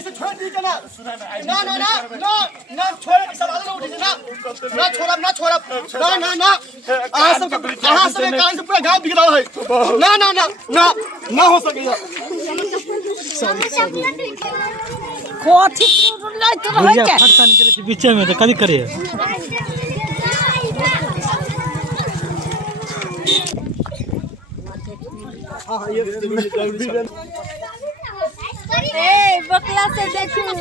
ऐसे छोड़ दी ना ना ना ना ना ना छोड़ सब आगे उठे ना ना छोड़ ना ना ना आ सब कान से पूरा गांव बिगड़ा है ना ना ना ना ना हो सकेगा कोठी लाइट रहे के फटता निकले के बीच में तो कदी करे हां ये ए बकला से देखियो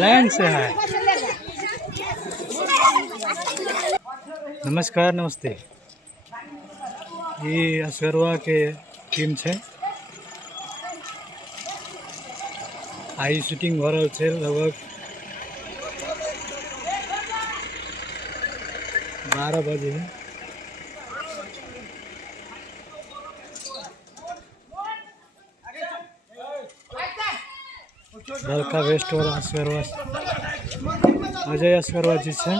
लैंड से है। नमस्कार नमस्ते ये असगरवा के टीम है आई शूटिंग हो रहा है लगभग 12 बजे है। बड़का वेस्ट और असगरवा अजय असगरवा जी है।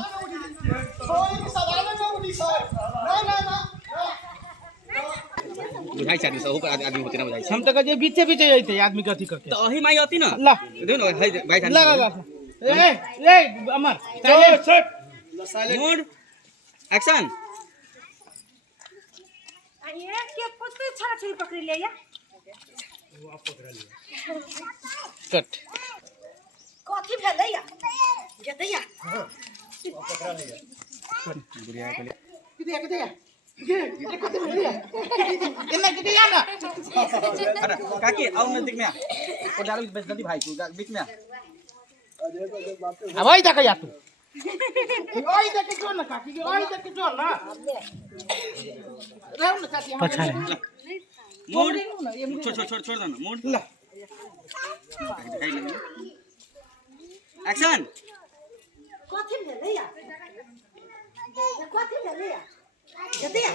बुझाई चाहे सब ऊपर आदमी होते ना बुझाई हम तो कहे बीचे बीचे जाते आदमी कथी करके तो अही माई आती ना ला देखो ना भाई भाई ला ला ए अमर साइलेंट मोड एक्शन ये के कुछ छड़ा छड़ी पकड़ ले या कट कथी भेलै या जतैया बुढ़िया के लिए किते ये कथी भेलिया इन्ना किते या ना अरे काकी आओ नजदीक में वो डालो बस जल्दी भाई को बीच में अब आई तक या तू आई तक जो ना काकी आई तक जो ना रहू ना काकी पछा मोड छोड़ दो ना मोड ला एक्शन कथी भेलै या कथी भेलै या जतैया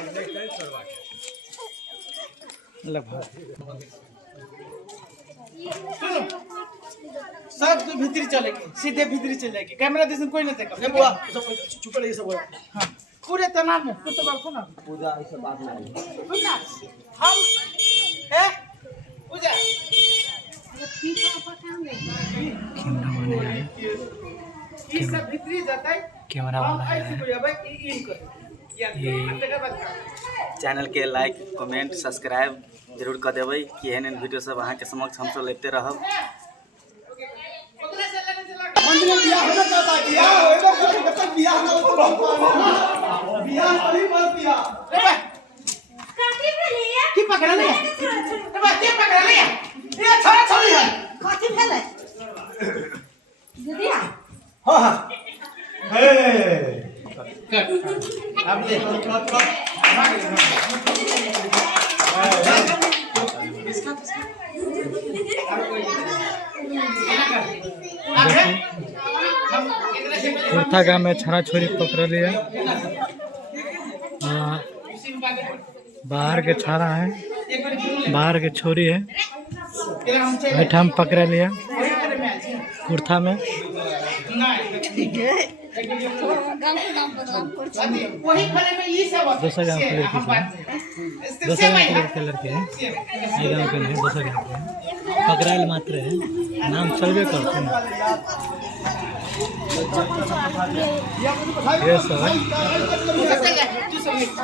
सब तो भीतर चलेगी सीधे भीतर चलेगी कैमरा दिसन कोई नहीं देखा ये बुआ सब चुप रही सब हां पूरे तनाव में तो बात ना पूजा ऐसे बात नहीं हम है पूजा ये सब भीतर जाता है कैमरा वाला है। ऐसे कोई भाई इन कर चैनल के लाइक कमेंट सब्सक्राइब जरूर कर देबै कि एहन वीडियो सब अहाँ के समक्ष हम सब लेते रहब। मंदिर में बियाह होना चाहता है बियाह होएगा जब तक बियाह ना हो तो बियाह अभी मत बियाह रे भाई कथी भेलै या की पकड़ ले रे भाई के पकड़ ले ये छोरा छोरी है कथी भेलै जतैया हां हां हे अब ले कुर्था गाँव में छड़ा छोरी पकड़ लिया। बाहर के छाड़ा है बाहर के छोरी है बैठा हम पकड़ लिया कुर्था में। वही खड़े में ये सब दूसरा गाँव के लड़की से दूसरा गाँव के लड़के हैं ये गाँव के नहीं दूसरा गाँव के हैं पकड़ाइल मात्र है नाम चलबे करते हैं ये सब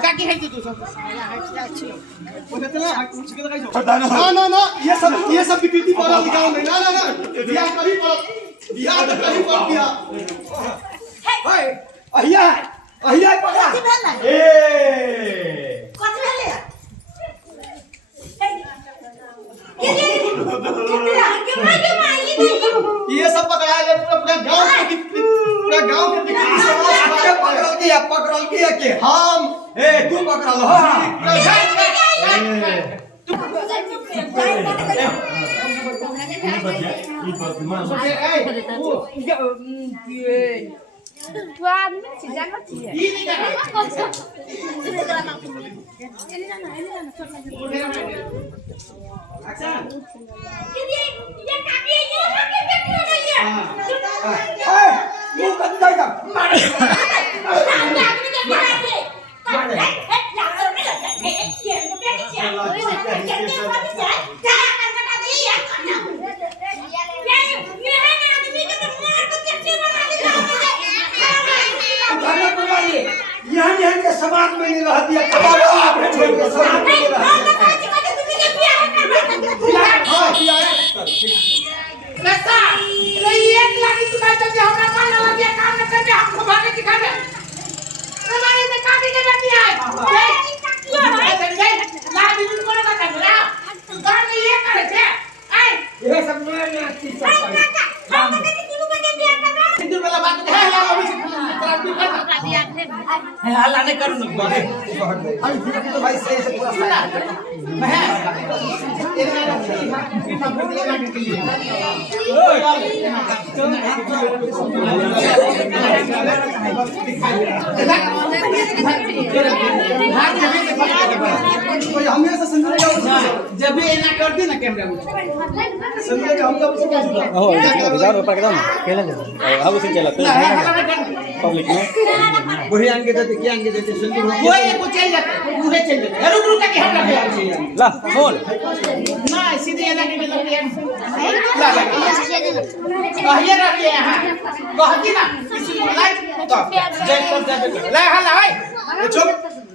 काकी है तू सब ना ना ना ये सब बीपीटी पड़ा गांव में ना ना ना बियाह कभी पड़ा बियाह तो कभी पड़ गया हाय अहिया पकड़ा कथी भेलै ए कथी भेलै या के माई ये सब पकड़ा ले पूरा गांव के समाज पकड़ल के के हम ए तू पकड़ल तू आदमी छी जानवर छी ई नहीं जाना अच्छा ये काकी ये हां ये कद जाएगा मार समाज में नहीं रह दिया समाज में नहीं रह कैसा नहीं एक लागी तू कहते कि हमरा मन ना लगे काम न करके हमको भागे दिखावे हमारे में काटी के बैठी है लागी तू कोन का करला घर में ये करे छे ए ये सब में अच्छी सब सिद्धू वाला बात है ला अभी से खराब नहीं करना हल्ला नहीं करू ना हम तो भाई सही से पूरा सुना मैं हमेशा संजय जब भी एना कर दी ना कैमरा में संजय हम लोग से कैसे हो हजार रुपये का खेला जाता अब उसे चला पब्लिक में बुढ़ी आन के देते क्या आन के देते संजय कोई को चल जाते पूरे चल जाते रुक रुक के हमरा पे ला बोल ना सीधे एना के मतलब ला ला कहिए रह गए हां कहती ना किसी को लाइक तो जय कर जाबे ले हल्ला भाई चुप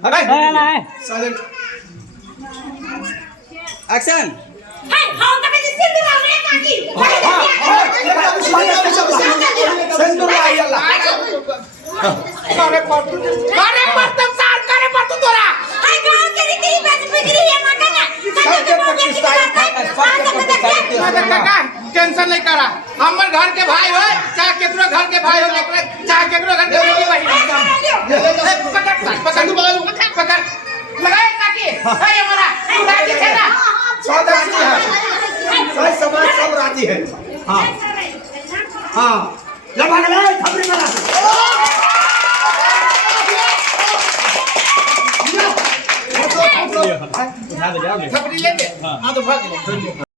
अरे ना है साइलेंट एक्शन हाय हां तक सिद्धू ना रे काकी संजय आइला करे पर तुम सार करे पर तू तोरा हाय गांव के रीति रिवाज बिगड़ी है माता ना सबके पाकिस्तान सबके मदद काका टेंशन नहीं करा हमर घर के भाई हो चाहे केकरो घर के भाई हो चाहे केकरो घर के बेटी बहन पकड़ पकड़ तू बगल पकड़ लगाए काकी है हमारा राजी है ना सब राजी है सही समाज सब राजी है हां हां लगा ले थपड़ी मारा उठा दे जाओ थपड़ी लेके हां तो भाग ले